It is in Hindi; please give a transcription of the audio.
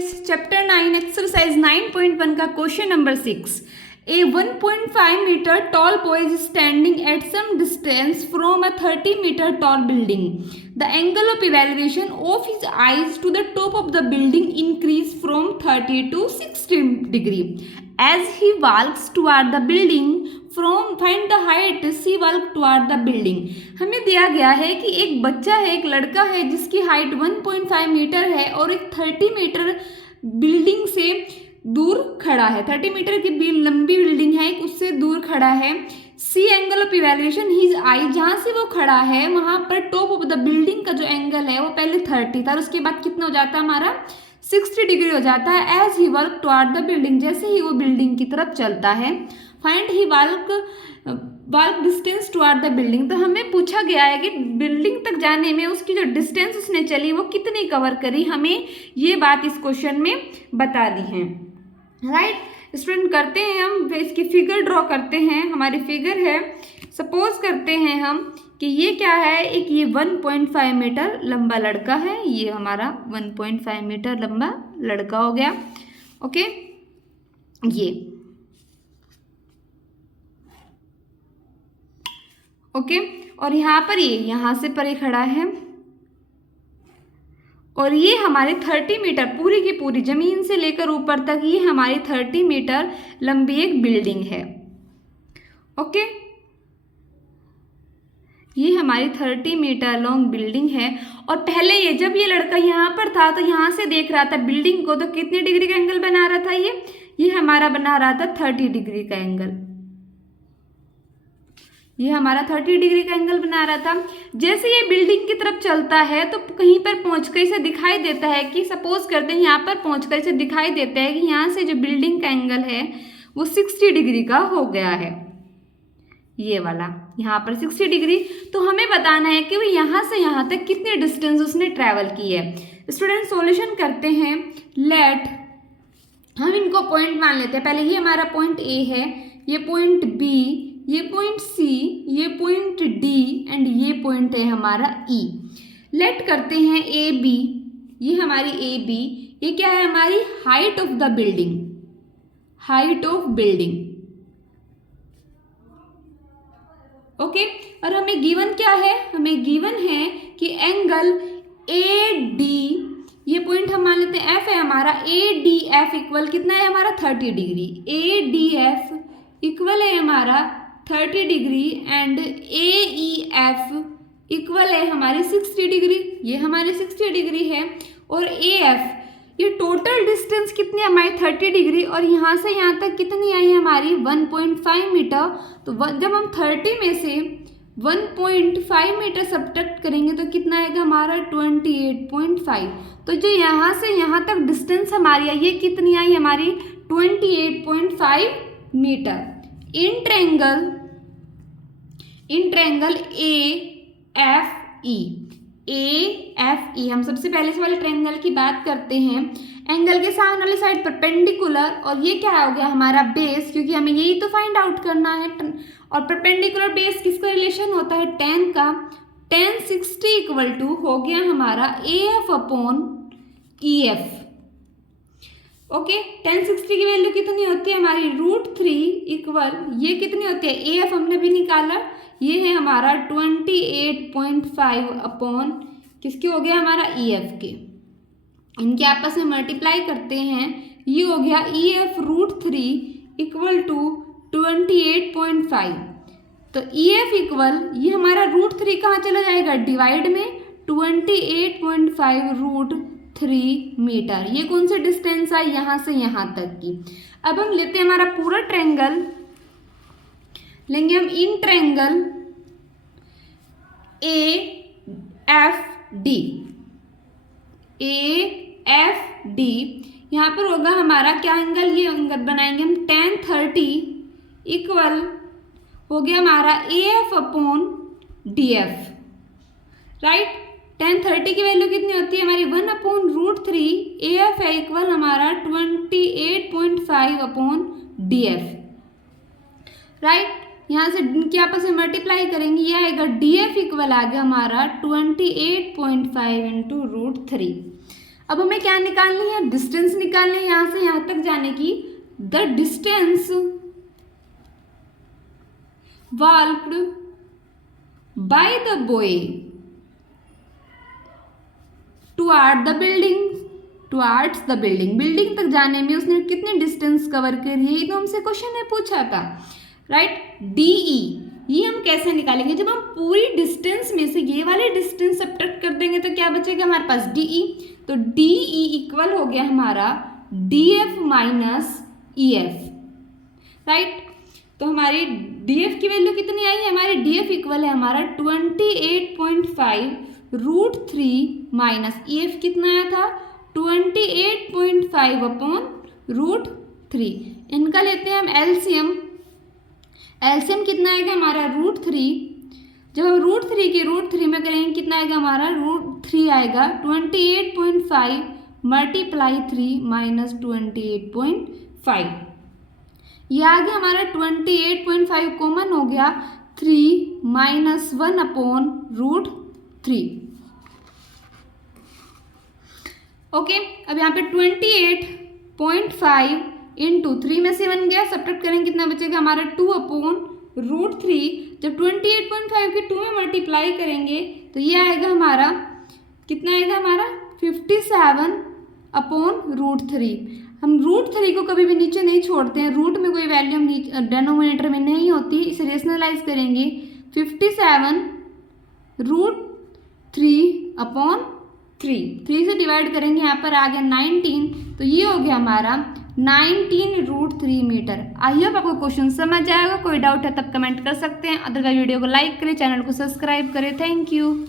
चैप्टर 9 एक्सरसाइज 9.1 का question number 6. A 1.5 meter tall boy is standing at some distance from a 30 meter tall building. The angle of evaluation of his eyes to the top of the building increase from 30 to 60 degree. As he walks toward the building, from find the height she walk toward the building. हमें दिया गया है कि एक बच्चा है, एक लड़का है जिसकी हाइट 1.5 मीटर है और एक 30 मीटर बिल्डिंग से दूर खड़ा है. 30 मीटर की लंबी बिल्डिंग है, उससे दूर खड़ा है. See angle of evaluation his eye, जहाँ से वो खड़ा है वहाँ पर टॉप ऑफ द बिल्डिंग का जो एंगल है वो पहले 30 था और उसके बाद कितना हो जाता है हमारा 60 डिग्री हो जाता है. As he work toward the building, जैसे ही वो बिल्डिंग की तरफ चलता है. Find he walk distance toward the building. तो हमें पूछा गया है कि बिल्डिंग तक जाने में उसकी जो डिस्टेंस उसने चली वो कितनी कवर करी, हमें ये बात इस क्वेश्चन में बता दी है. राइट स्टूडेंट, करते हैं हम इसकी फिगर ड्रॉ करते हैं. हमारी फिगर है, सपोज करते हैं हम कि ये क्या है, एक ये 1.5 मीटर लंबा लड़का है. ये हमारा 1.5 मीटर लंबा लड़का हो गया. ओके, ये ओके और यहाँ पर ये यहाँ से परे खड़ा है और ये हमारे 30 मीटर पूरी की पूरी जमीन से लेकर ऊपर तक ये हमारी 30 मीटर लंबी एक बिल्डिंग है. ओके, ये हमारी 30 मीटर लॉन्ग बिल्डिंग है. और पहले ये जब ये लड़का यहाँ पर था तो यहाँ से देख रहा था बिल्डिंग को, तो कितने डिग्री का एंगल बना रहा था, ये हमारा बना रहा था 30 डिग्री का एंगल. ये हमारा 30 डिग्री का एंगल बना रहा था. जैसे ये बिल्डिंग की तरफ चलता है तो कहीं पर पहुंचकर इसे दिखाई देता है कि सपोज करते हैं यहाँ पर पहुंचकर इसे दिखाई देता है कि यहाँ से जो बिल्डिंग का एंगल है वो 60 डिग्री का हो गया है. ये वाला यहाँ पर 60 डिग्री. तो हमें बताना है कि वो यहाँ से यहाँ तक कितने डिस्टेंस उसने ट्रैवल की है. स्टूडेंट सॉल्यूशन करते हैं. लेट हम इनको पॉइंट मान लेते हैं. पहले ये हमारा पॉइंट ए है, ये पॉइंट बी, ये पॉइंट सी, ये पॉइंट डी एंड ये पॉइंट है हमारा ई. लेट करते हैं ए बी, ये हमारी ए बी, ये क्या है हमारी height of the building, height of building. Okay, और हमें गिवन क्या है, हमें गिवन है कि एंगल ए डी, ये पॉइंट हम मान लेते हैं एफ है हमारा. ए डी एफ इक्वल कितना है हमारा 30 degree. A D F equal है हमारा 30 degree and A E F equal है हमारी 60 डिग्री. ये हमारी 60 डिग्री है. और ए एफ, ये टोटल डिस्टेंस कितनी हमारी 30 डिग्री और यहाँ से यहाँ तक कितनी आई हमारी 1.5 मीटर. तो जब हम 30 में से 1.5 मीटर सब्ट्रैक्ट करेंगे तो कितना आएगा हमारा 28.5. तो जो यहाँ से यहाँ तक डिस्टेंस हमारी आई, ये कितनी आई हमारी 28.5 metre. In triangle A F E, हम सबसे पहले इस वाले ट्रायंगल की बात करते हैं. एंगल के सामने वाली साइड परपेंडिकुलर और ये क्या हो गया हमारा बेस, क्योंकि हमें यही तो फाइंड आउट करना है. और परपेंडिकुलर बेस किसका रिलेशन होता है, tan का. tan 60 इक्वल टू हो गया हमारा A F upon E F. Okay, tan 60 की वैल्यू कितनी होती है हमारी √3 इक्वल, ये कितनी होती है ए एफ हमने भी निकाला, ये है हमारा 28.5 अपॉन किसके हो गया हमारा ई एफ के. इनके आपस में मल्टीप्लाई करते हैं, ये हो गया ई एफ √3 इक्वल टू 28.5. तो ई एफ इक्वल ये हमारा √3 कहाँ चला जाएगा डिवाइड में 28.5 √3 मीटर. ये कौन सा डिस्टेंस है यहाँ से यहाँ तक की. अब हम लेते हैं हमारा पूरा ट्रायंगल, लेंगे हम इन ट्रायंगल ए एफ डी. यहाँ पर होगा हमारा क्या एंगल, ये एंगल बनाएंगे हम tan 30 इक्वल हो गया हमारा A F upon D F. Right, tan 30 की वैल्यू कितनी होती है हमारी 1 अपॉन √3, ए एफ है इक्वल हमारा 28.5 अपॉन डी एफ. राइट, यहाँ से इनके आपस में मल्टीप्लाई करेंगे, ये आएगा डी एफ इक्वल आ गया हमारा 28.5 इंटू √3. अब हमें क्या निकालनी है, डिस्टेंस निकालनी है यहाँ से यहाँ तक जाने की। The distance walked by the boy toward the building, towards the building, building तक जाने में उसने कितनी डिस्टेंस कवर करी है, ये तो हमसे क्वेश्चन ने पूछा था, राइट। डीई ये हम कैसे निकालेंगे, जब हम पूरी डिस्टेंस में से ये वाले डिस्टेंस सब्ट्रैक्ट कर देंगे तो क्या बचेगा हमारे पास, डीई। तो डीई इक्वल हो गया हमारा डीएफ माइनस ईएफ, राइट। तो हमारी डीएफ की वैल्यू कितनी आई है, हमारी डीएफ इक्वल है हमारा 28.5√3 माइनस ईएफ कितना आया था 28.5/√3। इनका लेते हैं हम एलसीएम, एलसीएम कितना आएगा हमारा √3। जब हम √3 की √3 में करेंगे कितना आएगा हमारा √3 आएगा 28.5 मल्टीप्लाई 3 माइनस 28.5, ये आ गया हमारा 28.5 कॉमन हो गया 3 माइनस 1/√3। ओके, अब यहाँ पे 28.5 इंटू 3 में से 1 गया, सब्ट्रैक्ट करेंगे कितना बचेगा हमारा 2/√3। जब 28.5 की 2 में मल्टीप्लाई करेंगे तो ये आएगा हमारा कितना आएगा हमारा 57/√3। हम √3 को कभी भी नीचे नहीं छोड़ते हैं, रूट में कोई वैल्यू हम डेनोमिनेटर में नहीं होती, इसे रेशनलाइज करेंगे 57√3/3, 3 से डिवाइड करेंगे, यहाँ पर आ गया 19, तो ये हो गया हमारा 19√3 मीटर। आई होप आपको क्वेश्चन समझ आएगा, कोई डाउट है तब कमेंट कर सकते हैं, अदरवाइज वीडियो को लाइक करें, चैनल को सब्सक्राइब करें। Thank you.